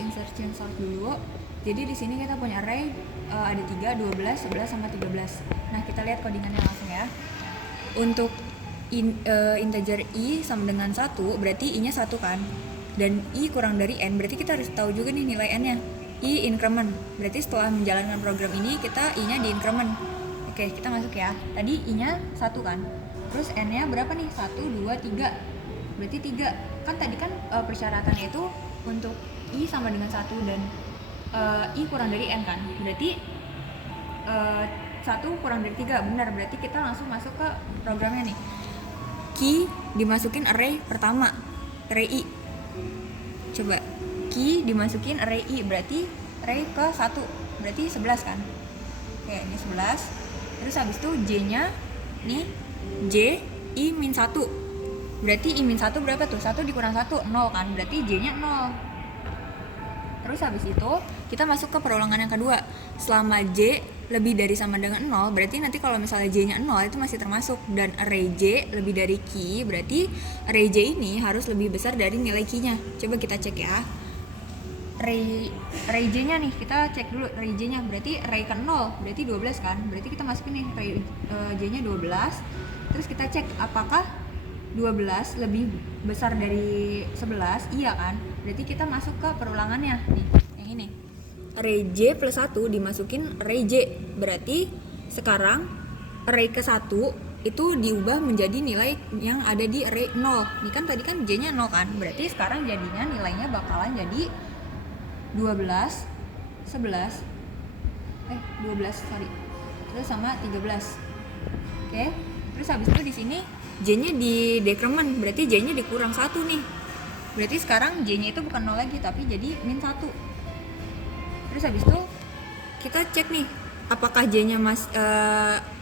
insertion sort dulu. Jadi di sini kita punya array ada 3, 12, 11 sama 13. Nah, kita lihat codingannya langsung ya. Untuk integer i sama dengan 1, berarti i-nya 1 kan. Dan i kurang dari n, berarti kita harus tahu juga nih nilai n-nya. I increment. Berarti setelah menjalankan program ini, kita i-nya di increment. Oke, kita masuk ya. Tadi i-nya 1 kan. Terus n-nya berapa nih? 1, 2, 3. Berarti 3. Kan tadi kan persyaratannya itu untuk i sama dengan 1 dan i kurang dari n kan. Berarti 1 kurang dari 3. Benar, berarti kita langsung masuk ke programnya nih. Key dimasukin array pertama, array i. Coba, key dimasukin array i, berarti array ke 1, berarti 11 kan. Oke, ini 11. Terus habis itu j-nya nih, j i min 1. Berarti i min 1 berapa tuh? 1 dikurang 1, 0 kan, berarti j-nya 0. Terus habis itu kita masuk ke perulangan yang kedua. Selama j lebih dari sama dengan 0, berarti nanti kalau misalnya j-nya 0 itu masih termasuk. Dan array j lebih dari key, berarti array j ini harus lebih besar dari nilai key-nya. Coba kita cek ya. Array j-nya nih, kita cek dulu array j-nya. Berarti array ke 0, berarti 12 kan. Berarti kita masukin nih array j-nya 12. Terus kita cek apakah 12 lebih besar dari 11, iya kan? Berarti kita masuk ke perulangannya nih, yang ini. Array j plus 1 dimasukin array j. Berarti sekarang array ke 1 itu diubah menjadi nilai yang ada di array 0. Ini kan tadi kan j-nya 0 kan? Berarti sekarang jadinya nilainya bakalan jadi 12, 11. 12, sorry. Terus sama 13. Oke. Terus habis itu di sini j-nya di decrement, berarti j-nya dikurang 1 nih. Berarti sekarang j-nya itu bukan 0 lagi, tapi jadi min 1. Terus habis itu kita cek nih, apakah j-nya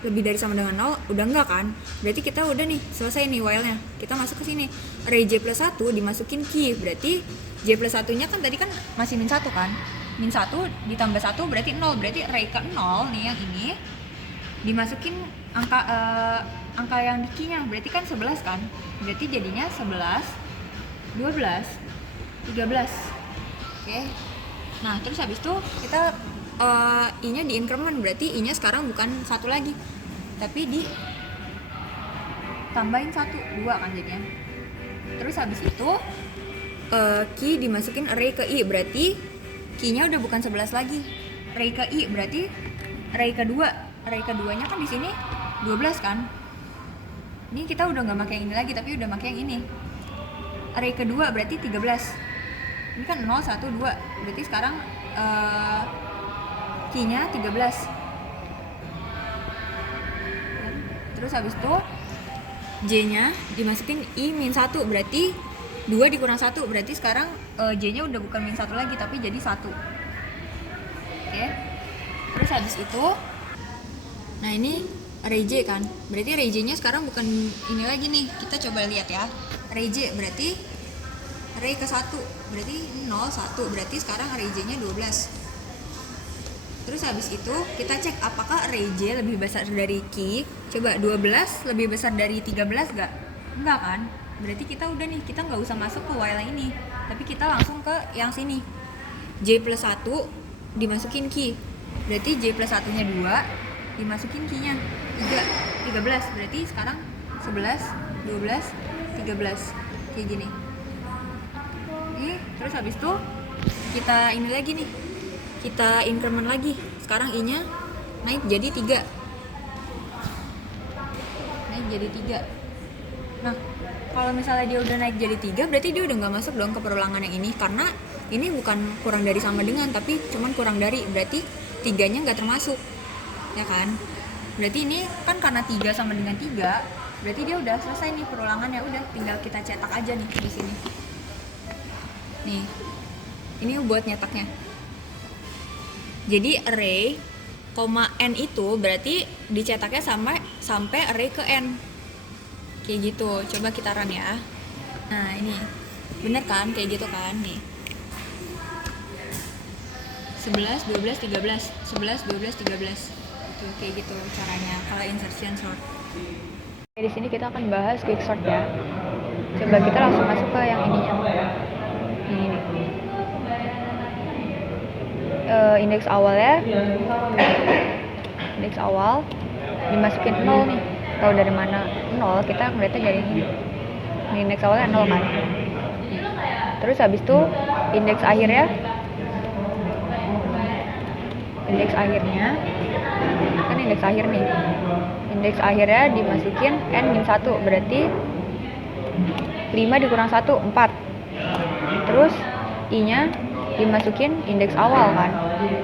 lebih dari sama dengan 0? Udah enggak kan? Berarti kita udah nih, selesai nih while-nya. Kita masuk ke sini. Array j plus 1 dimasukin key, berarti j plus 1-nya kan tadi kan masih min 1 kan? Min 1 ditambah 1 berarti 0. Berarti array ke 0 nih yang ini dimasukin angka yang di key-nya, berarti kan 11 kan? Berarti jadinya 11, 12, 13. Oke. Nah, terus habis itu kita i-nya di increment, berarti i-nya sekarang bukan 1 lagi, tapi di tambahin 1, 2 kan jadinya. Terus habis itu key dimasukin array ke i, berarti key-nya udah bukan 11 lagi. Array ke i berarti array kedua. Array keduanya kan di sini 12 kan? Ini kita udah nggak pakai yang ini lagi, tapi udah pakai yang ini. Array kedua berarti 13. Ini kan 0, 1, 2. Berarti sekarang key-nya 13. Terus habis itu j-nya dimasukin i min 1. Berarti 2 dikurang 1. Berarti sekarang j-nya udah bukan min 1 lagi, tapi jadi 1. Oke. Terus habis itu, nah ini array j kan, berarti array j-nya sekarang bukan ini lagi nih. Kita coba lihat ya. Array j berarti array ke 1, berarti 0, 1, berarti sekarang array j-nya 12. Terus habis itu kita cek apakah array j lebih besar dari key. Coba 12 lebih besar dari 13 gak? Enggak kan? Berarti kita udah nih, kita nggak usah masuk ke while ini, tapi kita langsung ke yang sini. J plus 1 dimasukin key, berarti j plus 1 nya 2, dimasukin key-nya 13. Berarti sekarang 11, 12, 13 kayak gini. Terus habis itu kita ini lagi nih, kita increment lagi. Sekarang i-nya naik jadi 3. Naik jadi 3. Nah, kalau misalnya dia udah naik jadi 3, berarti dia udah nggak masuk dong ke perulangan yang ini, karena ini bukan kurang dari sama dengan, tapi cuman kurang dari, berarti 3-nya nggak termasuk, ya kan? Berarti ini kan karena 3 sama dengan 3, berarti dia udah selesai nih perulangannya, udah tinggal kita cetak aja nih di sini. Nih, ini buat nyetaknya. Jadi array, n itu berarti dicetaknya sampai array ke n. Kayak gitu, coba kita run ya. Nah ini, bener kan? Kayak gitu kan, nih 11, 12, 13 11, 12, 13. Tuh, kayak gitu caranya kalau insertion sort. Di sini kita akan bahas quick sort ya. Coba kita langsung masuk ke yang ininya. Ini. indeks awalnya, indeks awal dimasukin 0 nih. Tahu dari mana 0? Kita ngeliatnya dari ini. Ini indeks awalnya 0 kan. Terus habis itu indeks akhirnya kan indeks akhir nih. Indeks akhirnya dimasukin n-1, berarti 5 dikurang 1, 4. Terus i-nya dimasukin indeks awal kan.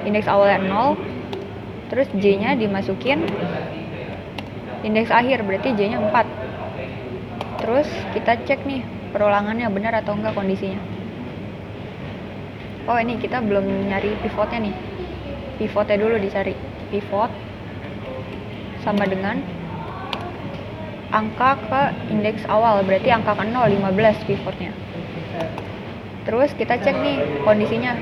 Indeks awalnya 0. Terus j-nya dimasukin indeks akhir, berarti j-nya 4. Terus kita cek nih perulangannya benar atau enggak kondisinya. Oh, ini kita belum nyari pivotnya nih. Pivotnya dulu dicari. Pivot sama dengan angka ke indeks awal, berarti angka ke 0, 15 pivotnya. Terus kita cek nih kondisinya.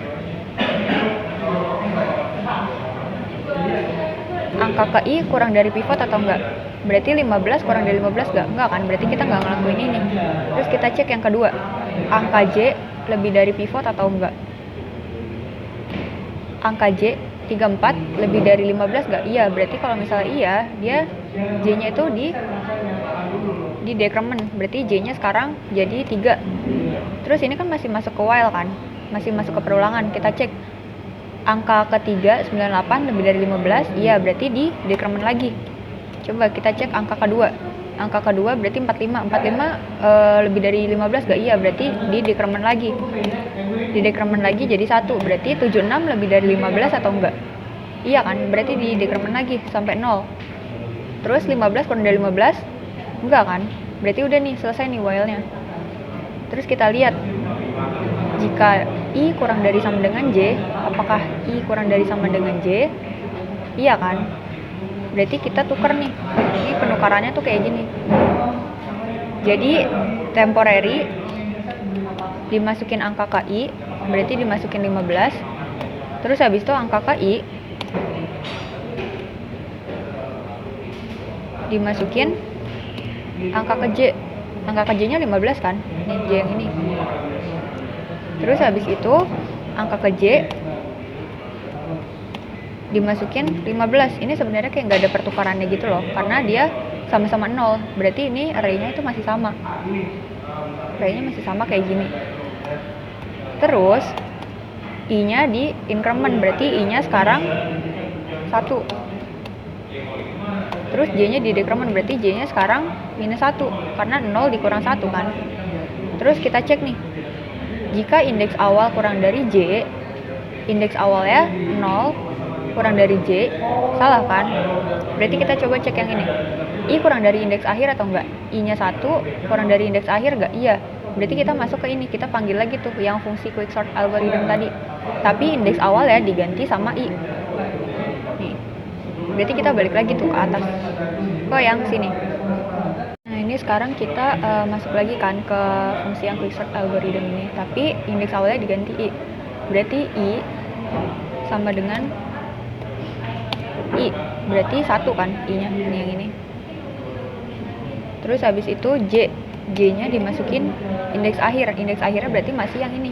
Angka ke i kurang dari pivot atau enggak? Berarti 15 kurang dari 15 enggak kan? Berarti kita enggak ngelakuin ini. Terus kita cek yang kedua. Angka j lebih dari pivot atau enggak? Angka j 34 lebih dari 15 enggak? Iya, berarti kalau misalnya iya, dia j-nya itu di decrement. Berarti j-nya sekarang jadi 3. Terus ini kan masih masuk ke while kan? Masih masuk ke perulangan. Kita cek angka ketiga 98 lebih dari 15, iya berarti di decrement lagi. Coba kita cek angka kedua. Angka kedua berarti 45. 45 lebih dari 15 gak? Iya berarti di decrement lagi. Di decrement lagi jadi 1. Berarti 76 lebih dari 15 atau enggak? Iya kan? Berarti di decrement lagi sampai 0. Terus 15 kurang dari 15? Enggak kan? Berarti udah nih selesai nih while-nya. Terus kita lihat jika i kurang dari sama dengan j, apakah i kurang dari sama dengan j? Iya kan? Berarti kita tuker nih. Ini penukarannya tuh kayak gini. Jadi temporary dimasukin angka ki, berarti dimasukin 15. Terus habis itu angka ki dimasukin angka ke j. Angka ke j-nya 15 kan? Nih j yang ini. Terus habis itu angka ke j dimasukin 15. Ini sebenarnya kayak nggak ada pertukarannya gitu loh, karena dia sama-sama 0. Berarti ini array-nya itu masih sama. Array-nya masih sama kayak gini. Terus i-nya di increment, berarti i-nya sekarang 1. Terus j-nya di decrement, berarti j-nya sekarang minus 1, karena 0 dikurang 1 kan. Terus kita cek nih. Jika indeks awal kurang dari j, indeks awalnya 0 kurang dari j, salah kan? Berarti kita coba cek yang ini. I kurang dari indeks akhir atau enggak? I-nya 1 kurang dari indeks akhir enggak? Iya. Berarti kita masuk ke ini, kita panggil lagi tuh yang fungsi quicksort algorithm tadi. Tapi indeks awalnya diganti sama i. Nih. Berarti kita balik lagi tuh ke atas. Ke yang sini. Nah, ini sekarang kita masuk lagi kan ke fungsi yang quicksort algorithm ini, tapi indeks awalnya diganti i. Berarti i sama dengan i, berarti 1 kan i-nya, ini yang ini. Terus habis itu j-nya dimasukin indeks akhir. Indeks akhirnya berarti masih yang ini,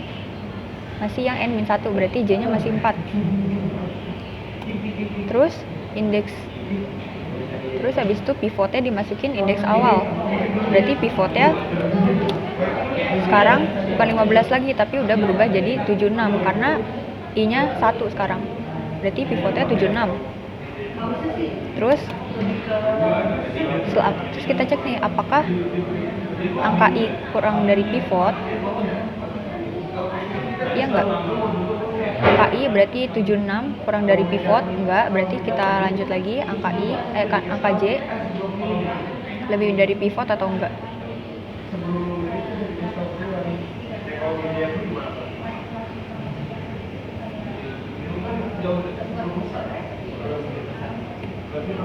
masih yang n-1, berarti j-nya masih 4. Terus habis itu pivotnya dimasukin indeks awal. Berarti pivotnya sekarang bukan 15 lagi, tapi udah berubah jadi 76 karena i-nya 1 sekarang. Berarti pivotnya 76. Terus kita cek nih apakah angka i kurang dari pivot. Iya enggak? Angka i berarti 76 kurang dari pivot, enggak. Berarti kita lanjut lagi, angka j lebih dari pivot atau enggak.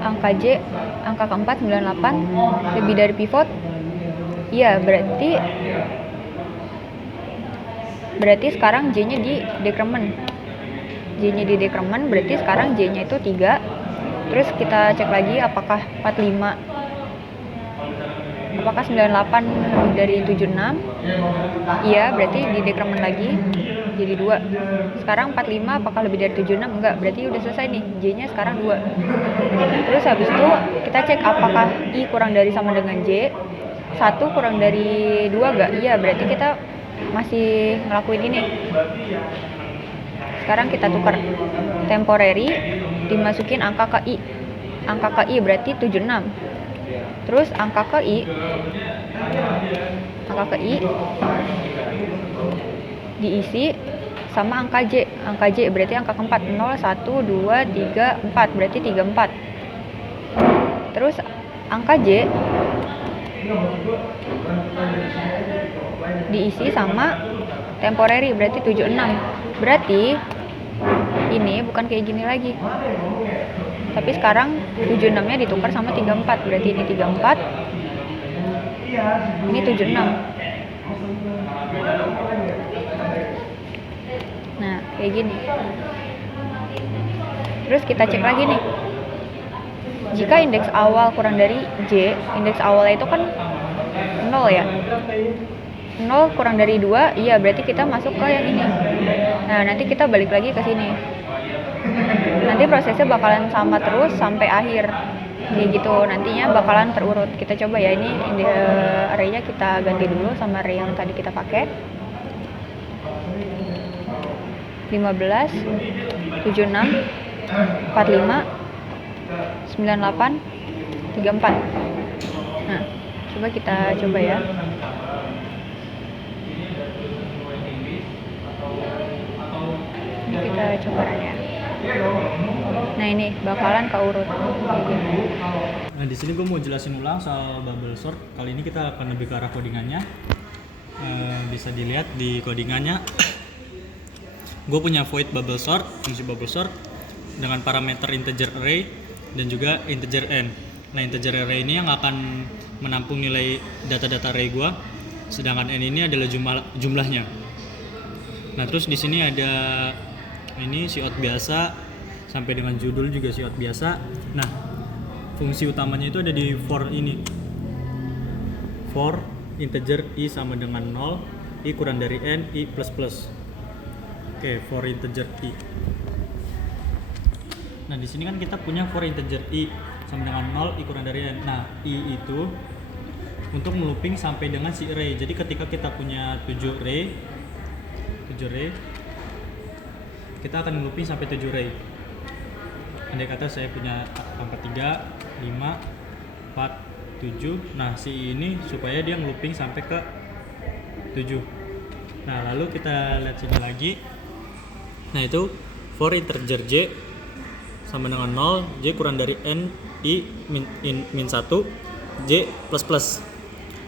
Angka j, angka keempat 98 lebih dari pivot. Iya, berarti sekarang j-nya di decrement. J-nya di decrement berarti sekarang j-nya itu 3. Terus kita cek lagi apakah 45 apakah 98 lebih dari 76? Iya, berarti di dekremen lagi jadi 2. Sekarang 45 apakah lebih dari 76? Enggak, berarti udah selesai nih, J-nya sekarang 2. Terus habis itu kita cek apakah I kurang dari sama dengan J. 1 kurang dari 2 enggak? Iya, berarti kita masih ngelakuin ini. Sekarang kita tukar temporary, dimasukin angka ke I. Angka ke I berarti 76. Terus angka ke I diisi sama angka J. Angka J berarti angka keempat, 0, 1, 2, 3, 4, berarti 34. Terus angka J diisi sama temporary berarti 76. Berarti ini bukan kayak gini lagi. Tapi sekarang 76-nya ditukar sama 34. Berarti ini 34. Ini 76. Nah, kayak gini. Terus kita cek lagi nih. Jika indeks awal kurang dari J, indeks awalnya itu kan 0 ya. 0 kurang dari 2, iya berarti kita masuk ke yang ini. Nah, nanti kita balik lagi ke sini. Nanti prosesnya bakalan sama terus sampai akhir. Kayak gitu, nantinya bakalan terurut. Kita coba ya, ini array-nya kita ganti dulu sama array yang tadi kita pakai. 15, 76, 45, 98, 34. Nah, coba kita coba ya. Ini kita coba ya. Nah, ini bakalan keurut. Nah, di sini gue mau jelasin ulang soal bubble sort. Kali ini kita akan lebih ke arah codingannya. Bisa dilihat di codingannya. Gue punya void bubble sort, fungsi bubble sort dengan parameter integer array dan juga integer n. Nah, integer array ini yang akan menampung nilai data-data array gue, sedangkan n ini adalah jumlahnya. Nah, terus di sini ada ini siot biasa sampai dengan judul juga siot biasa. Nah, fungsi utamanya itu ada di for ini. For integer i sama dengan 0, i kurang dari n, i plus plus. Oke, for integer i. Nah, di sini kan kita punya for integer i sama dengan 0, i kurang dari n. Nah, i itu untuk melooping sampai dengan si array. Jadi ketika kita punya 7 array, kita akan melooping sampai 7 array. Andai kata saya punya angka 3, 5, 4, 7. Nah, si ini supaya dia ngelooping sampai ke 7. Nah, lalu kita lihat sini lagi. Nah, itu for integer j sama dengan 0, j kurang dari n, i min 1, j plus plus.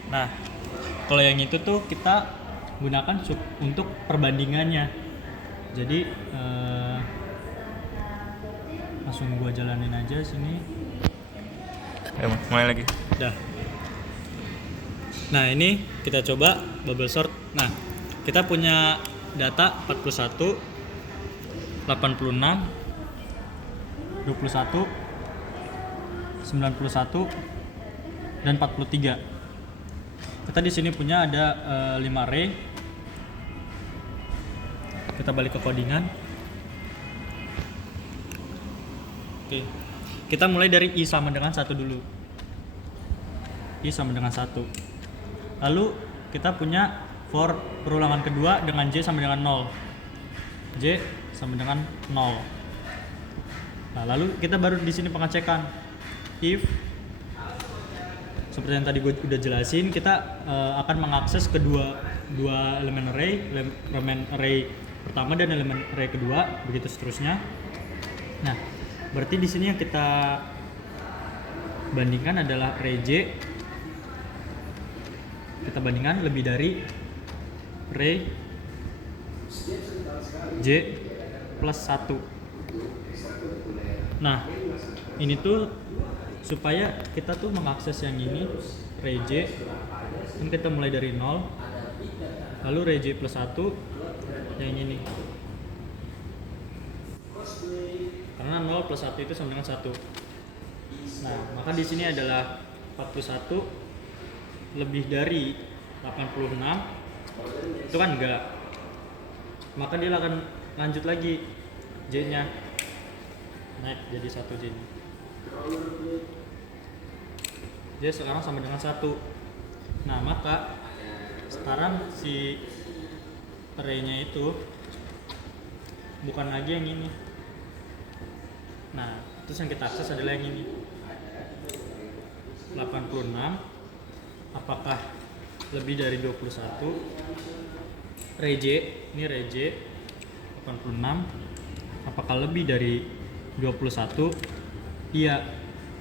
Nah, kalau yang itu tuh kita gunakan untuk perbandingannya. Jadi langsung gua jalanin aja sini. Ayo, mulai lagi. Dah. Nah, ini kita coba bubble sort. Nah, kita punya data 41, 86, 21, 91, dan 43. Kita di sini punya ada 5 array. Kita balik ke codingan. Oke. Kita mulai dari i sama dengan 1 dulu. I sama dengan 1. Lalu kita punya for perulangan kedua dengan j sama dengan 0. J sama dengan 0. Nah, lalu kita baru di sini pengecekan. If seperti yang tadi gue udah jelasin, kita akan mengakses kedua elemen array pertama dan elemen array kedua, begitu seterusnya. Nah, berarti di sini yang kita bandingkan adalah array j. Kita bandingkan lebih dari array j plus 1. Nah, ini tuh supaya kita tuh mengakses yang ini array j. Ini kita mulai dari 0, lalu array j plus 1 yang ini, karena 0 plus 1 itu sama dengan 1. Nah, maka di sini adalah 41, lebih dari 86 itu kan enggak, maka dia akan lanjut lagi J-nya naik jadi 1 J. J sekarang sama dengan 1. Nah, maka sekarang si array-nya itu bukan lagi yang ini. Nah, terus yang kita akses adalah yang ini. 86 apakah lebih dari 21? Array J, ini array J 86 apakah lebih dari 21? Iya.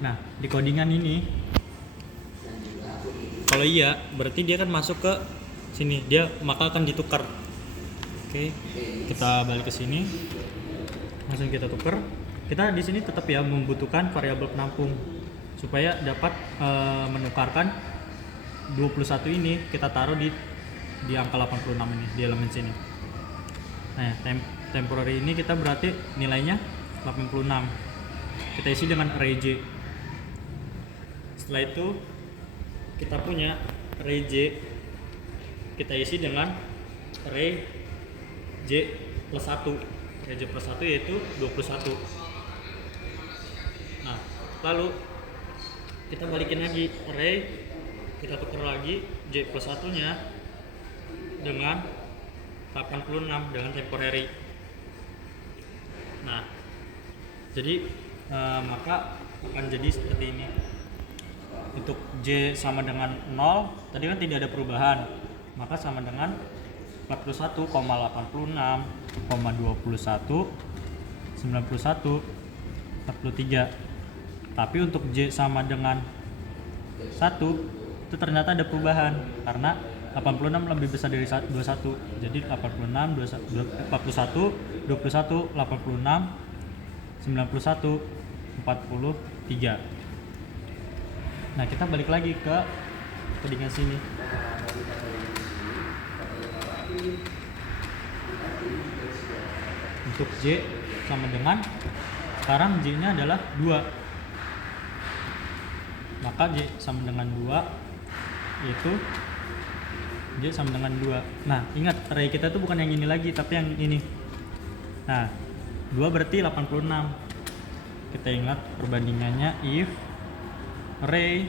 Nah, di codingan ini kalau iya berarti dia kan masuk ke sini, dia maka akan ditukar. Oke, kita balik ke sini, langsung kita tukar. Kita di sini tetap ya membutuhkan variabel penampung supaya dapat menukarkan 21 ini kita taruh di angka 86 ini di elemen sini. Nah, temporary ini kita berarti nilainya 86. Kita isi dengan array J. Setelah itu kita punya array J, kita isi dengan array J plus 1. Array J plus 1 yaitu 21. Nah, lalu kita balikin lagi array, kita tukar lagi J plus 1 nya dengan 86 dengan temporary. Nah, jadi maka akan jadi seperti ini. Untuk J sama dengan 0 tadi kan tidak ada perubahan, maka sama dengan 41,86, 21, 91, 43. Tapi untuk J sama dengan 1 itu ternyata ada perubahan karena 86 lebih besar dari 21. Jadi 86, 41, 21, 86, 91, 43. Nah, kita balik lagi ke codingan sini. Untuk J sama dengan sekarang J-nya adalah 2. Maka J sama dengan 2 yaitu J sama dengan 2. Nah, ingat array kita tuh bukan yang ini lagi tapi yang ini. Nah, 2 berarti 86. Kita ingat perbandingannya if array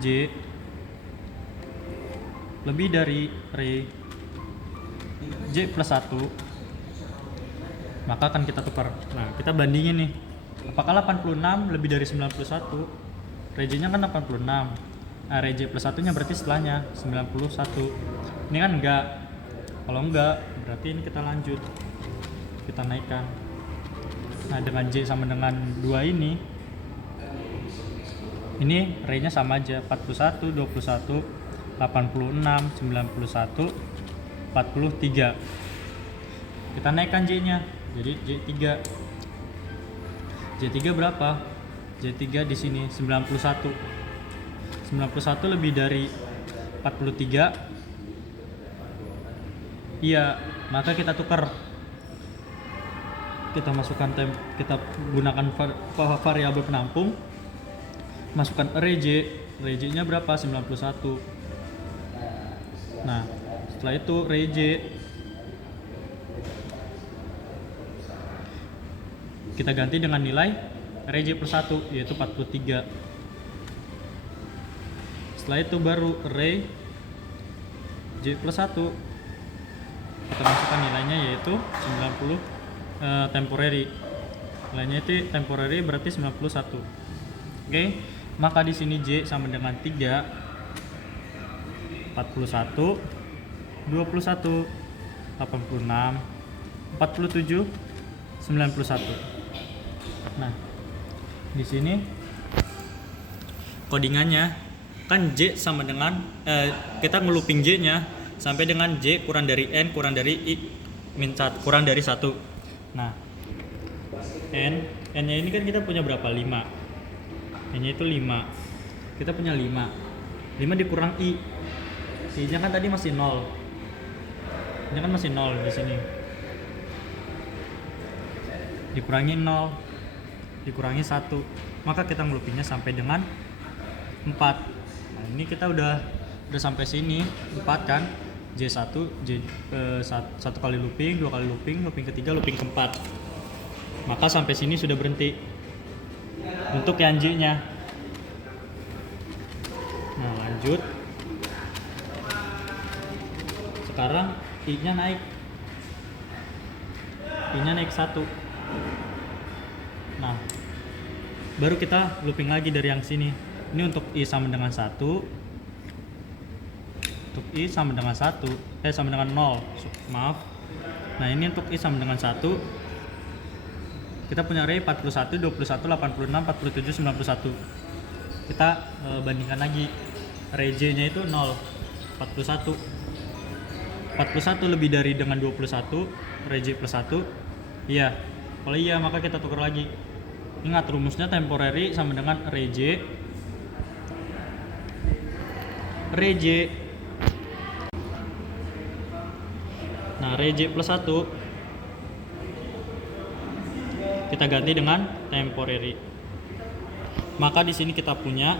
J lebih dari array J plus 1, maka akan kita tukar. Nah, kita bandingin nih, apakah 86 lebih dari 91? Array J nya kan 86, array J plus 1 nya berarti setelahnya 91. Ini kan enggak. Kalau enggak berarti ini kita lanjut, kita naikkan. Nah, dengan J sama dengan 2 ini array-nya sama aja, 41, 21, 86, 91, 43. Kita naikkan J-nya, jadi J3. J3 berapa? J3 di sini 91. 91 lebih dari 43. Iya, maka kita tukar. Kita masukkan kita gunakan variabel penampung. Masukkan array J-nya berapa? 91. Nah, setelah itu array J kita ganti dengan nilai array J plus 1 yaitu 43. Setelah itu baru array J plus 1 kita masukkan nilainya yaitu 90 temporary. Nilainya itu temporary berarti 91. Oke. Maka di sini J sama dengan 3, 41, 21, 86, 47, 91. Nah, di sini codingannya kan J sama dengan kita ngeluping J-nya sampai dengan J kurang dari N kurang dari I kurang dari 1. Nah, N-nya ini kan kita punya berapa? 5. N-nya itu 5. Kita punya 5. 5 dikurang I. I-nya kan tadi masih 0. Ini kan masih 0 di sini. Dikurangi 0. Dikurangi 1. Maka kita ngelupinnya sampai dengan 4. Nah, ini kita udah sampai sini 4 kan. J1, satu kali looping, 2 kali looping, looping ketiga, looping keempat. Maka sampai sini sudah berhenti untuk yang J-nya. Nah, lanjut. Sekarang I-nya naik. I-nya naik 1. Nah, baru kita looping lagi dari yang sini. Ini untuk I sama dengan 1. Untuk I sama dengan 1, sama dengan 0. Maaf. Nah, ini untuk I sama dengan 1. Kita punya array 41, 21, 86, 47, 91. Kita bandingkan lagi. Array J-nya itu 0, 41. 41 lebih dari dengan 21, array J plus 1. Iya. Kalau iya, maka kita tukar lagi. Ingat rumusnya temporary sama dengan array J. Array J. Nah, array J plus 1 kita ganti dengan temporary. Maka di sini kita punya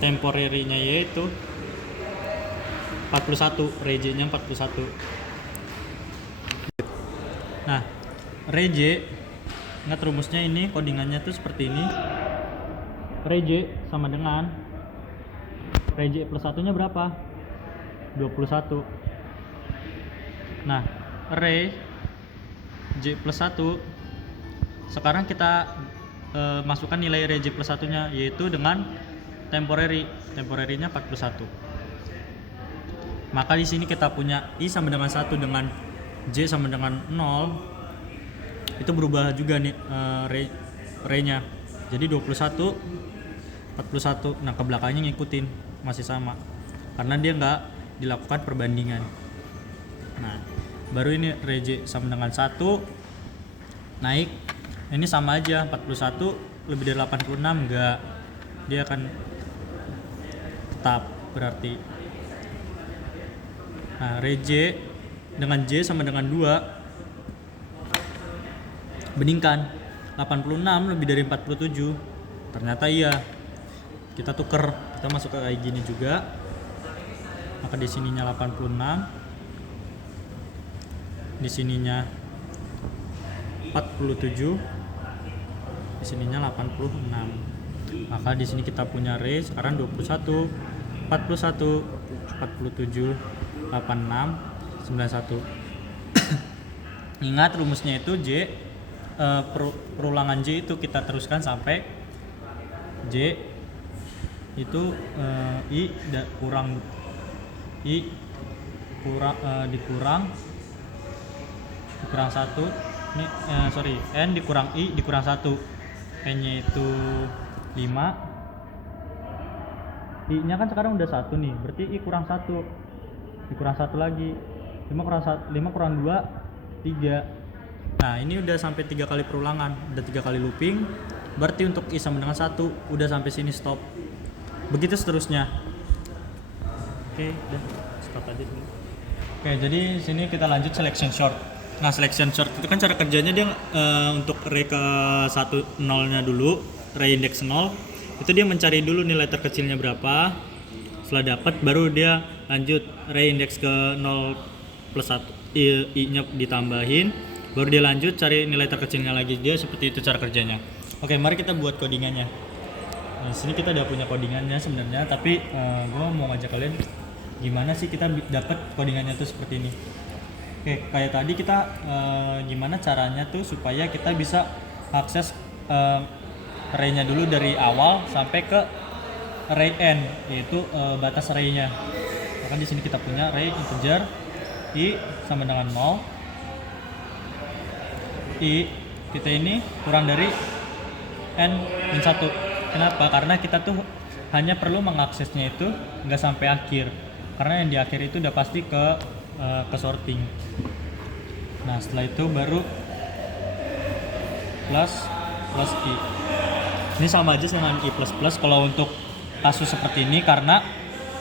temporary-nya yaitu 41, array J-nya 41. Nah, array J, ingat rumusnya ini, codingannya tuh seperti ini. Array J sama dengan array J plus 1-nya berapa? 21. Nah, array J plus 1 sekarang kita masukkan nilai array J plus 1-nya yaitu dengan temporary-nya 41. Maka di sini kita punya I sama dengan 1 dengan J sama dengan 0. Itu berubah juga nih array-nya. Jadi 21 41. Nah, ke belakangnya ngikutin masih sama. Karena dia nggak dilakukan perbandingan. Nah, baru ini array J sama dengan 1 naik. Ini sama aja, 41 lebih dari 86 enggak. Dia akan tetap berarti. Nah, array J dengan J sama dengan 2. Bandingkan. 86 lebih dari 47. Ternyata iya. Kita tuker, kita masuk ke kayak gini juga. Maka di sininya 86. Di sininya 47, di sininya 86. Maka di sini kita punya array sekarang 21, 41, 47, 86, 91. Ingat rumusnya itu J, perulangan J itu kita teruskan sampai J itu dikurang dikurang 1. Ini N dikurang I dikurang 1. N nya itu 5. I nya kan sekarang udah 1 nih, berarti I kurang 1 dikurang 1 lagi. 5 kurang 2 3. Nah, ini udah sampai 3 kali perulangan, udah 3 kali looping. Berarti untuk I sama dengan 1 udah sampai sini stop. Begitu seterusnya. Oke, udah stop aja dulu. Oke, jadi sini kita lanjut selection short. Nah, selection short itu kan cara kerjanya dia untuk array ke 1 0-nya dulu, array index 0. Itu dia mencari dulu nilai terkecilnya berapa. Setelah dapat baru dia lanjut array index ke 0 plus 1 I-nya ditambahin, baru dia lanjut cari nilai terkecilnya lagi. Dia seperti itu cara kerjanya. Oke, mari kita buat codingannya. Nah, sini kita udah punya codingannya sebenarnya, tapi gue mau ngajak kalian gimana sih kita dapat codingannya tuh seperti ini. Oke, kayak tadi kita gimana caranya tuh supaya kita bisa akses array-nya dulu dari awal sampai ke array n, yaitu batas array-nya. Maka di sini kita punya array integer I sama dengan 0. I kita ini kurang dari n-1. Kenapa? Karena kita tuh hanya perlu mengaksesnya itu nggak sampai akhir. Karena yang di akhir itu udah pasti ke sorting. Nah, setelah itu baru plus I. Ini sama aja dengan I plus plus kalau untuk kasus seperti ini, karena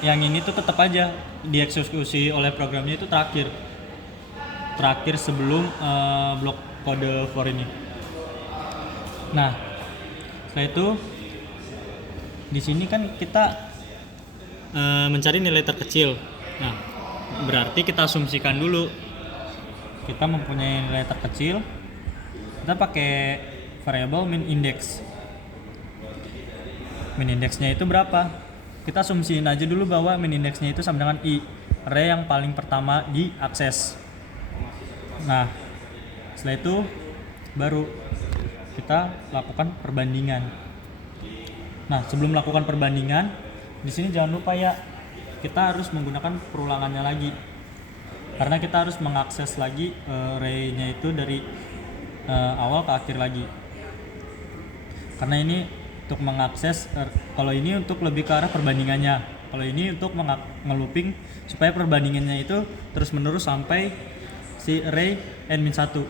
yang ini tuh tetap aja dieksekusi oleh programnya itu terakhir sebelum blok kode for ini. Nah, setelah itu di sini kan kita mencari nilai terkecil. Nah, berarti kita asumsikan dulu kita mempunyai nilai terkecil. Kita pakai variabel min index. Min indexnya itu berapa? Kita asumsiin aja dulu bahwa min indexnya itu sama dengan i, array yang paling pertama diakses. Nah, setelah itu baru kita lakukan perbandingan. Nah, sebelum melakukan perbandingan, di sini jangan lupa ya, kita harus menggunakan perulangannya lagi. Karena kita harus mengakses lagi array-nya itu dari awal ke akhir lagi. Karena ini untuk mengakses, kalau ini untuk lebih ke arah perbandingannya. Kalau ini untuk ngelooping supaya perbandingannya itu terus menerus sampai si array n-1.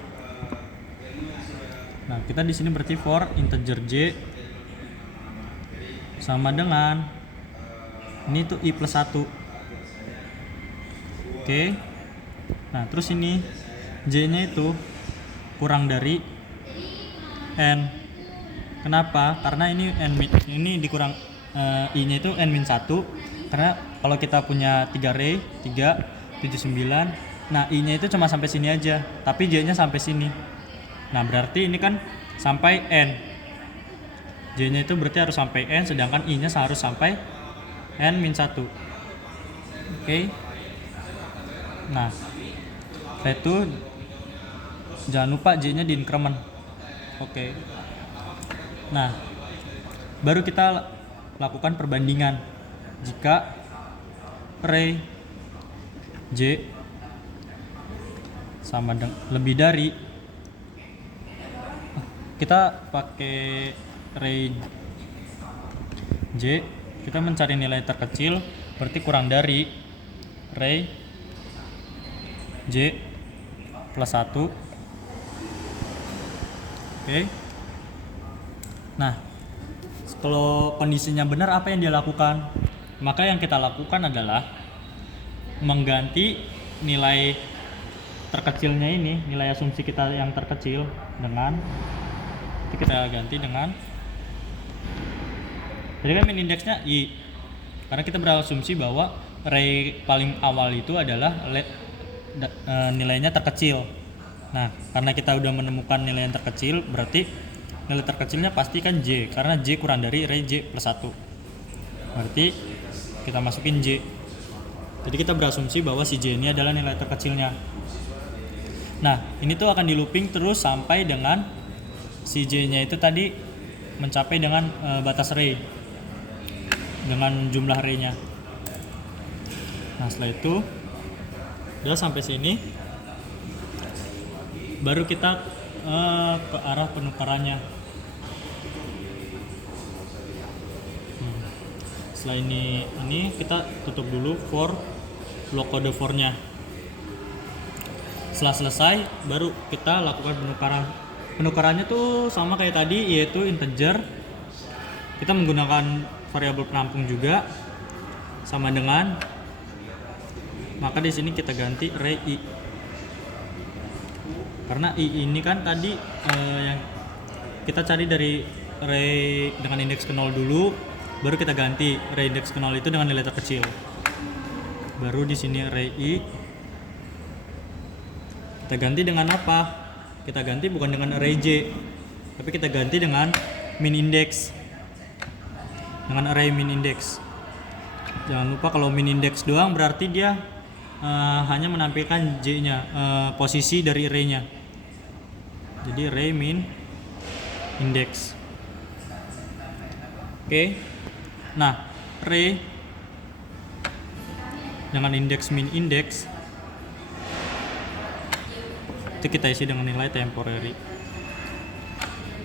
Nah, kita di sini berarti for integer j sama dengan ini tuh i plus 1. Oke. Nah, terus ini j-nya itu kurang dari n. Kenapa? Karena ini dikurang i-nya itu n-1. Karena kalau kita punya 3 array, 3, 7, 9. Nah, i-nya itu cuma sampai sini aja, tapi j-nya sampai sini. Nah, berarti ini kan sampai n. J-nya itu berarti harus sampai n, sedangkan i-nya harus sampai n-1. Oke. Nah, setelah itu jangan lupa j-nya di increment. Oke. Nah, baru kita lakukan perbandingan. Jika array j sama dengan lebih dari, kita pakai array j, kita mencari nilai terkecil, berarti kurang dari array j plus 1. Oke. Nah, kalau kondisinya benar, apa yang dia lakukan? Maka yang kita lakukan adalah mengganti nilai terkecilnya ini, nilai asumsi kita yang terkecil dengan, kita ganti dengan, jadi kan min indexnya i, karena kita berasumsi bahwa array paling awal itu adalah nilainya terkecil. Nah, karena kita udah menemukan nilai yang terkecil, berarti nilai terkecilnya pasti kan j, karena j kurang dari array j plus 1. Berarti kita masukin j. Jadi kita berasumsi bahwa si j ini adalah nilai terkecilnya. Nah, ini tuh akan di looping terus sampai dengan si j-nya itu tadi mencapai dengan batas array, dengan jumlah array-nya. Nah, setelah itu udah sampai sini, baru kita ke arah penukarannya. Setelah ini kita tutup dulu for block kode for-nya. Setelah selesai, baru kita lakukan penukaran. Penukarannya tuh sama kayak tadi, yaitu integer. Kita menggunakan variabel penampung juga, sama dengan, maka di sini kita ganti array i. Karena i ini kan tadi yang kita cari dari array dengan indeks ke 0 dulu, baru kita ganti array indeks ke 0 itu dengan nilai terkecil. Baru di sini array i kita ganti dengan apa? Kita ganti bukan dengan array j, tapi kita ganti dengan min index. Dengan array min index. Jangan lupa kalau min index doang berarti dia hanya menampilkan j-nya, posisi dari array-nya. Jadi array min index. Oke. Nah, array dengan indeks min index itu kita isi dengan nilai temporary.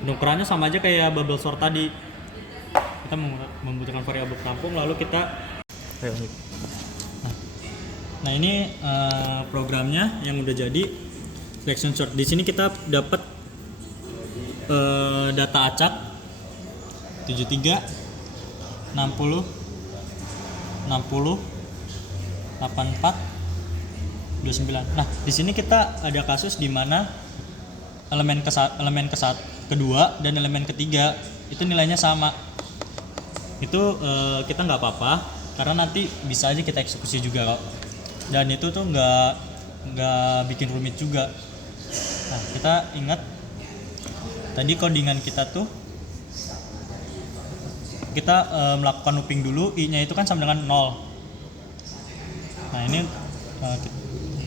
Penukarannya sama aja kayak bubble sort tadi. Kita membutuhkan variabel penampung, lalu kita Nah, ini programnya yang udah jadi selection sort. Di sini kita dapat data acak 73 60 60 84 29. Nah, di sini kita ada kasus di mana elemen kedua dan elemen ketiga itu nilainya sama. Itu kita nggak apa-apa karena nanti bisa aja kita eksekusi juga kok, dan itu tuh nggak bikin rumit juga. Nah, kita ingat tadi codingan kita tuh kita melakukan looping dulu, i nya itu kan sama dengan 0. Nah ini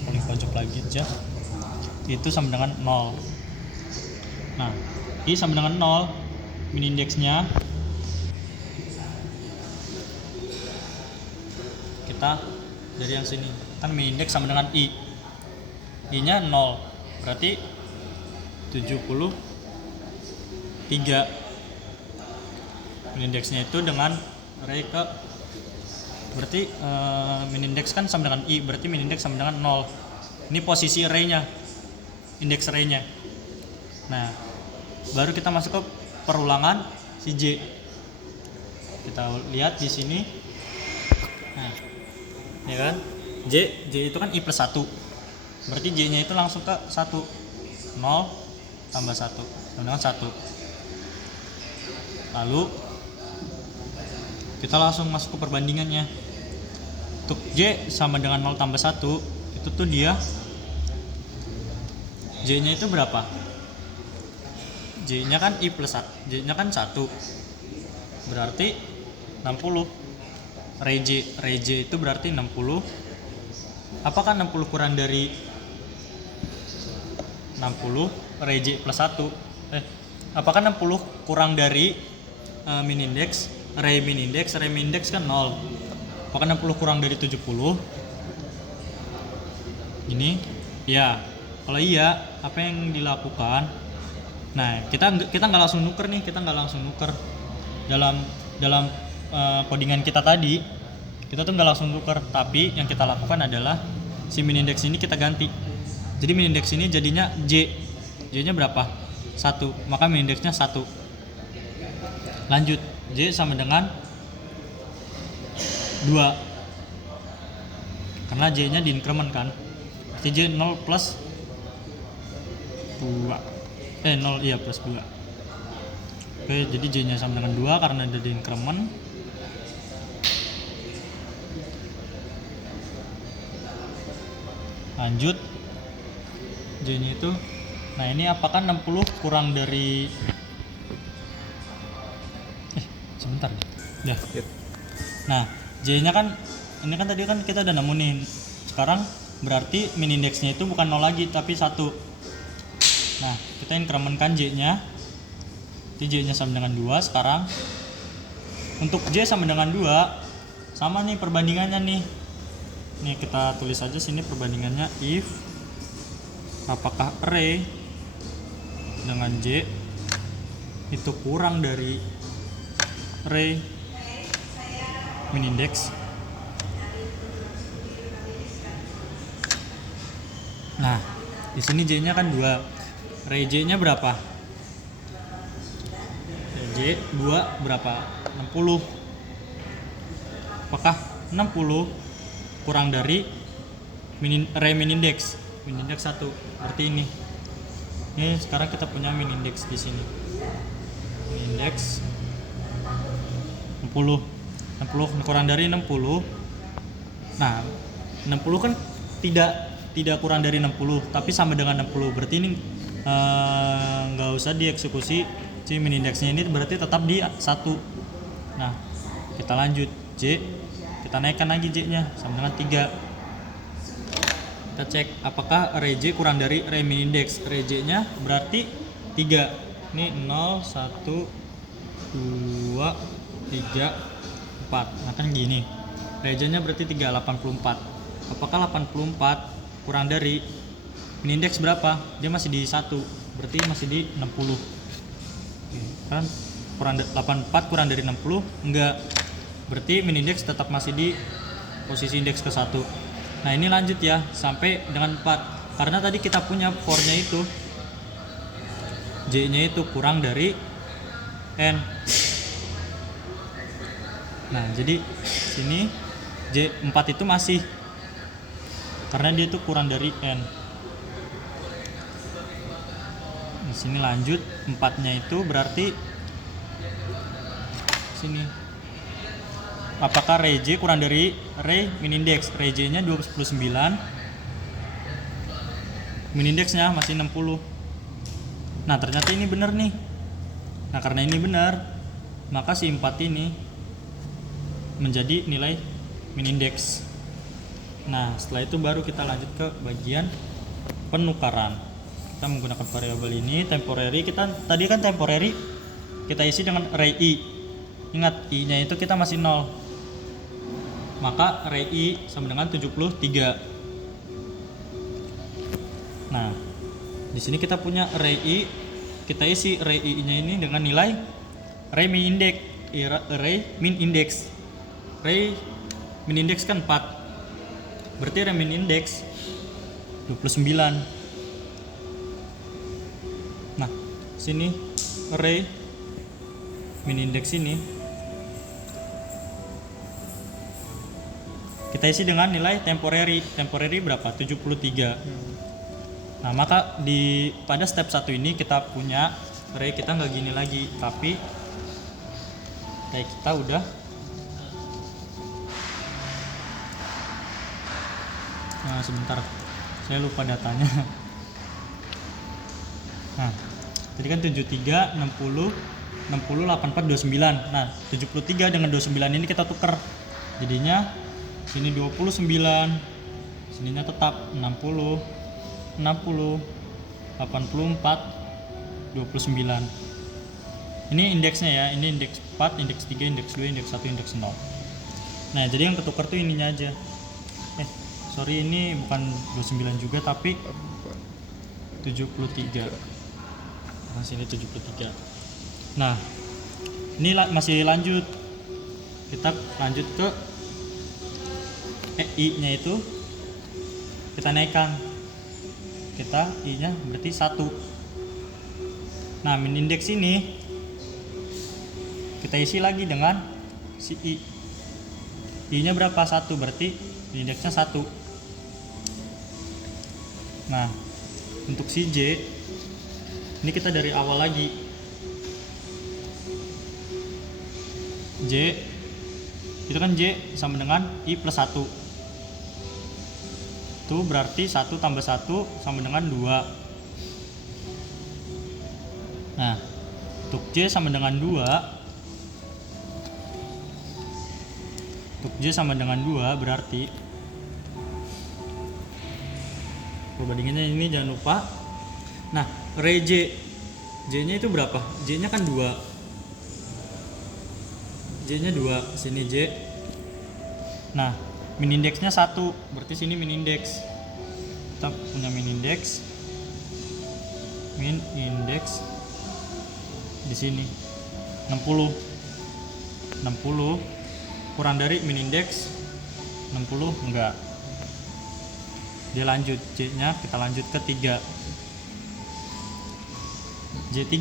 paling pojok lagi aja, itu sama dengan 0. Nah i sama dengan 0, min indeksnya kita dari yang sini kan min indeks sama dengan i nya 0, berarti 73. Min indeksnya itu dengan array ke, berarti min indeks kan sama dengan i, berarti min indeks sama dengan 0. Ini posisi array-nya, indeks array-nya. Nah baru kita masuk ke perulangan si j. Kita lihat di sini. Nah, ya kan? J itu kan i plus 1. Berarti j nya itu langsung ke 1. 0 tambah 1 sama dengan 1. Lalu kita langsung masuk ke perbandingannya. Untuk j sama dengan 0 tambah 1, itu tuh dia j nya itu berapa? J nya kan i plus 1, j nya kan 1, berarti 60. Ray j itu berarti 60. Apakah 60 kurang dari 60 ray j plus 1? Apakah 60 kurang dari min indeks ray min indeks kan 0? Apakah 60 kurang dari 70? Ini ya. Kalau iya, apa yang dilakukan? Nah, kita nggak langsung nuker nih, dalam codingan kita tadi, kita tuh nggak langsung nuker, tapi yang kita lakukan adalah si min indeks ini kita ganti. Jadi min indeks ini jadinya j nya berapa? 1, maka min indeksnya 1. Lanjut, j sama dengan 2, karena j nya diincrement kan, berarti j 0 plus 2, 0 iya plus 2. Oke, jadi j nya sama dengan 2 karena ada diincrement. Lanjut, j nya itu, nah ini apakah 60 kurang dari sebentar ya. Nah j nya kan ini kan tadi kan kita udah nemu nih, sekarang berarti min indeksnya itu bukan 0 lagi tapi 1. Nah kita increment kan j nya, jadi j nya sama dengan 2. Sekarang untuk j sama dengan 2, sama nih perbandingannya nih. Nih kita tulis aja sini perbandingannya, if apakah array dengan j itu kurang dari array min index. Nah di sini j nya kan 2, array j nya berapa? J 2 berapa? 60. Apakah 60 kurang dari array min index 1? Berarti ini sekarang kita punya min index di sini. Min index 60 kurang dari 60. Nah 60 kan tidak kurang dari 60 tapi sama dengan 60, berarti ini nggak usah dieksekusi si min indeksnya, ini berarti tetap di 1. Nah kita lanjut, j kita naikkan lagi j nya sama dengan 3. Kita cek apakah array j kurang dari array min index. Array j nya berarti 3. Ini 0 1 2 3 4. Nah kan gini, array j nya berarti 3, 84. Apakah 84 kurang dari min index berapa? Dia masih di 1, berarti masih di 60. Kan kurang 84 kurang dari 60 enggak, berarti min index tetap masih di posisi indeks ke 1. Nah ini lanjut ya sampai dengan 4, karena tadi kita punya for nya itu j nya itu kurang dari n. Nah jadi sini j 4 itu masih, karena dia itu kurang dari n. Di sini lanjut 4 nya itu berarti sini apakah ray J kurang dari ray min index. Ray J nya 29, min indeksnya masih 60. Nah ternyata ini benar nih. Nah karena ini benar, maka si 4 ini menjadi nilai min index. Nah setelah itu baru kita lanjut ke bagian penukaran. Kita menggunakan variabel ini temporary. Kita tadi kan temporary kita isi dengan ray i. Ingat i nya itu kita masih 0, maka ray i sama dengan 73. Nah di sini kita punya ray i, kita isi ray i nya ini dengan nilai ray min index. Ray min index kan 4, berarti ray min index 29. Nah sini ray min index ini kita isi dengan nilai temporary berapa? 73. Nah maka pada step 1 ini kita punya ray kita nggak gini lagi, tapi kayak kita udah sebentar, saya lupa datanya. Nah tadi kan 73, 60, 84, 29. Nah 73 dengan 29 ini kita tuker, jadinya sini 29, sininya tetap 60, 60, 84, 29. Ini indeksnya ya, ini indeks 4, indeks 3, indeks 2, indeks 1, indeks 0. Nah jadi yang ketukar tuh ininya aja. Sorry ini bukan 29 juga tapi 73. Nah sini 73. Nah ini masih lanjut, kita lanjut ke i nya itu kita naikkan, kita i nya berarti 1. Nah min indeks ini kita isi lagi dengan si i nya berapa? 1, berarti min indeksnya 1. Nah untuk si J ini kita dari awal lagi, J itu kan J sama dengan I plus 1, itu berarti 1 tambah 1 sama dengan 2. Nah untuk J sama dengan 2, untuk J sama dengan 2 berarti perbandingannya ini jangan lupa. Nah ray J nya itu berapa? J nya kan 2, J nya 2, sini J. Nah min indeksnya 1, berarti sini min indeks. Kita punya min indeks di sini 60 kurang dari min indeks 60 enggak. Dia lanjut J nya, kita lanjut ke 3, J3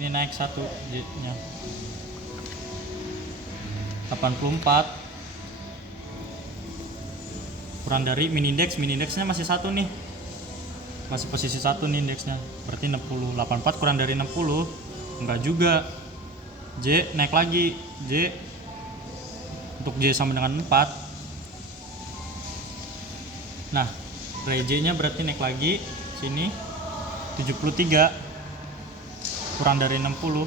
ini naik 1 J nya 84 kurang dari min indeksnya masih 1 nih, masih posisi 1 nih indeksnya, berarti 60. 84 kurang dari 60 enggak juga. J naik lagi, J untuk J sama dengan 4. Nah ray J nya berarti naik lagi sini 73 kurang dari 60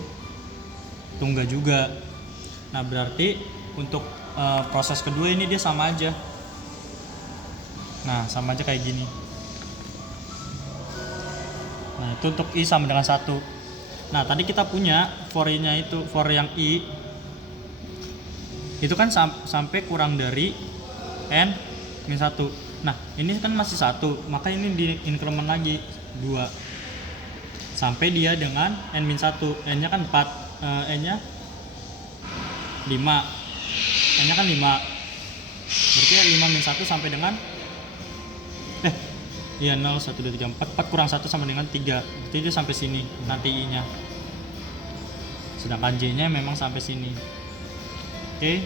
itu enggak juga. Nah berarti untuk proses kedua ini dia sama aja. Nah sama aja kayak gini. Nah itu untuk I sama dengan 1. Nah tadi kita punya for I nya itu, for yang I itu kan sampai kurang dari N min 1. Nah ini kan masih 1, maka ini di increment lagi 2 sampai dia dengan N min 1. N nya kan 4, N nya 5, N nya kan 5, berarti 5 min 1 sampai dengan 0, 1, 2, 3, 4 kurang 1 sama dengan 3, berarti dia sampai sini nanti I nya, sedangkan J nya memang sampai sini. Oke,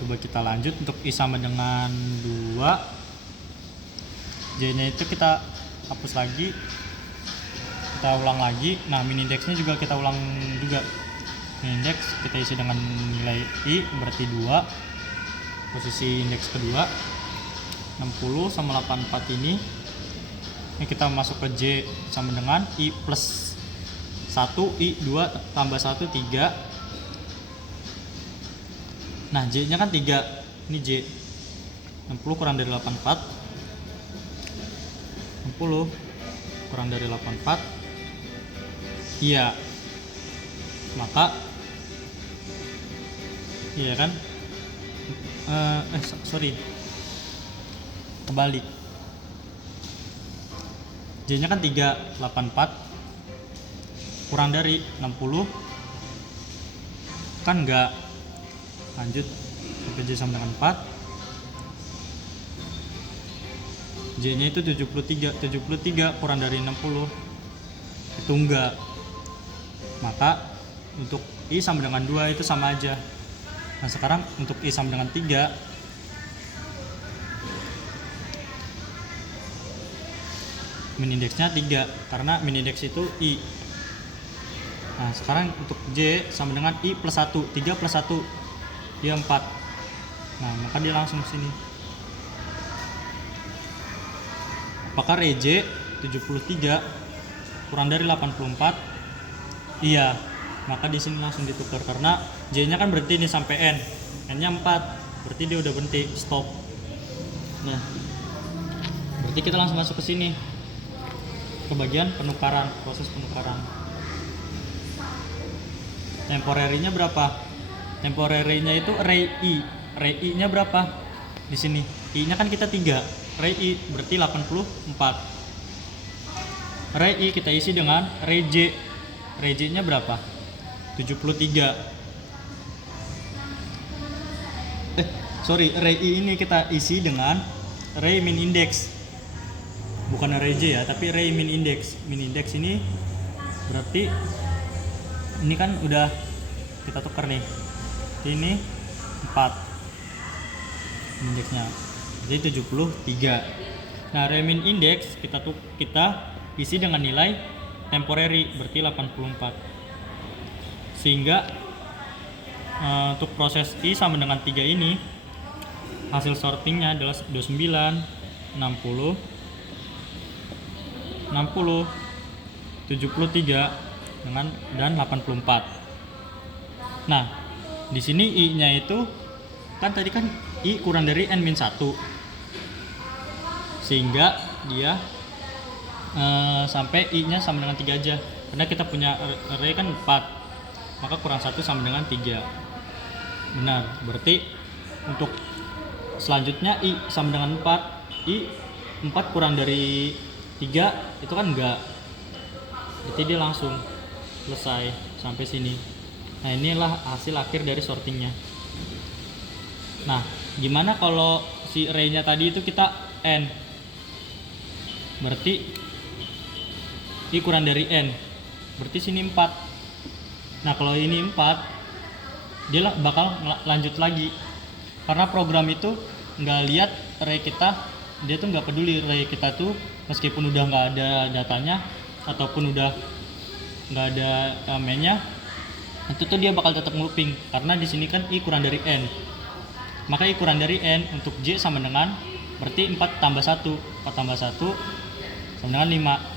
coba kita lanjut. Untuk I sama dengan 2, J nya itu kita hapus lagi, kita ulang lagi. Nah min indeksnya juga kita ulang juga, Min indeks kita isi dengan nilai I berarti 2, posisi indeks kedua 60 sama 84 ini kita masuk ke J sama dengan I plus 1, I 2 tambah 1, 3. Nah J nya kan 3, ini J 60 kurang dari 84, 60 kurang dari 84, iya, maka iya kan, sorry, kebalik, J nya kan 384 kurang dari 60 kan enggak, lanjut sampai J sama dengan 4, J nya itu 73 kurang dari 60 itu enggak, maka untuk I sama dengan 2 itu sama aja. Nah sekarang untuk I sama dengan 3, min indeksnya 3 karena min indeks itu I. Nah sekarang untuk J sama dengan I plus 1, 3 plus 1 dia 4. Nah maka dia langsung sini. Apakah J 73 kurang dari 84? Iya, maka di sini langsung ditukar karena J nya kan berhenti ini sampai N nya 4, berarti dia udah berhenti, stop. Nah berarti kita langsung masuk ke sini, ke bagian penukaran, proses penukaran. Temporary-nya berapa? Temporary-nya itu ray I nya berapa? Di sini I nya kan kita 3, ray I berarti 84. Ray I kita isi dengan ray J nya berapa? 73. Ray I ini kita isi dengan ray min index, bukan ray J ya, tapi ray min index. Min index ini berarti ini kan udah kita tukar nih, ini 4 min indeksnya, jadi 73. Nah ray min index kita isi dengan nilai temporary berarti 84, sehingga untuk proses I sama dengan 3 ini hasil sortingnya adalah 29, 60, 60, 73 dan 84. Nah, di sini I-nya itu kan tadi kan I kurang dari N-1. Sehingga dia sampai I-nya sama dengan 3 aja. Karena kita punya array kan 4. Maka kurang 1 sama dengan 3. Benar. Berarti untuk selanjutnya I sama dengan 4. I 4 kurang dari 3 itu kan enggak. Berarti dia langsung selesai sampai sini. Nah, inilah hasil akhir dari sortingnya. Nah, gimana kalau si array-nya tadi itu kita N? Berarti I kurang dari N, berarti sini 4. Nah kalau ini 4, dia bakal lanjut lagi, karena program itu nggak lihat array kita, dia tuh nggak peduli array kita tuh meskipun udah nggak ada datanya ataupun udah nggak ada mainnya, itu tuh dia bakal tetap looping karena di sini kan I kurang dari N. Maka I kurang dari N untuk J sama dengan berarti 4 tambah 1, 4 tambah 1 sama dengan 5.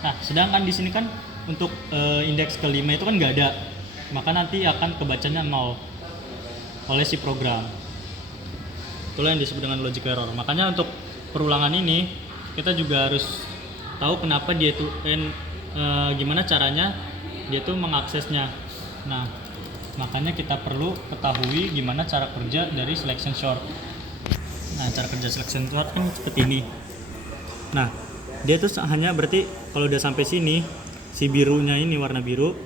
Nah, sedangkan di sini kan untuk indeks ke-5 itu kan nggak ada, maka nanti akan kebacanya 0 oleh si program. Itulah yang disebut dengan logic error. Makanya untuk perulangan ini kita juga harus tahu kenapa dia itu gimana caranya dia tuh mengaksesnya. Nah, makanya kita perlu ketahui gimana cara kerja dari selection sort. Nah, cara kerja selection sort kan seperti ini. Nah, dia tuh hanya berarti kalau udah sampai sini, si birunya ini warna biru,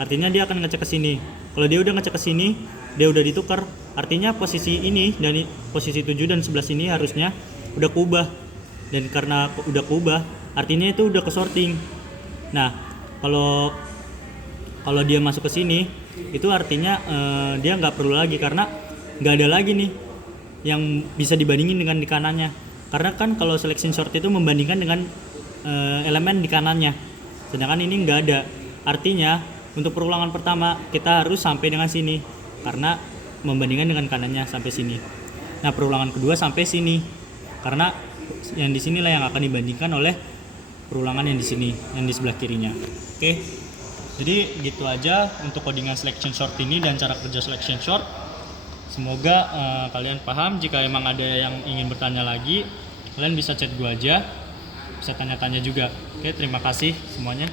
artinya dia akan ngecek ke sini. Kalau dia udah ngecek ke sini, dia udah ditukar, artinya posisi ini dan posisi 7 dan 11 ini harusnya udah keubah. Dan karena udah keubah, artinya itu udah ke sorting. Nah, kalau dia masuk ke sini, itu artinya dia nggak perlu lagi karena nggak ada lagi nih yang bisa dibandingin dengan di kanannya. Karena kan kalau selection sort itu membandingkan dengan elemen di kanannya, sedangkan ini nggak ada. Artinya Untuk perulangan pertama kita harus sampai dengan sini karena membandingkan dengan kanannya sampai sini. Nah, perulangan kedua sampai sini karena yang di sinilah yang akan dibandingkan oleh perulangan yang di sini, yang di sebelah kirinya. Oke. Jadi gitu aja untuk codingan selection short ini dan cara kerja selection short. Semoga kalian paham. Jika emang ada yang ingin bertanya lagi, kalian bisa chat gue aja, bisa tanya-tanya juga. Oke, terima kasih semuanya.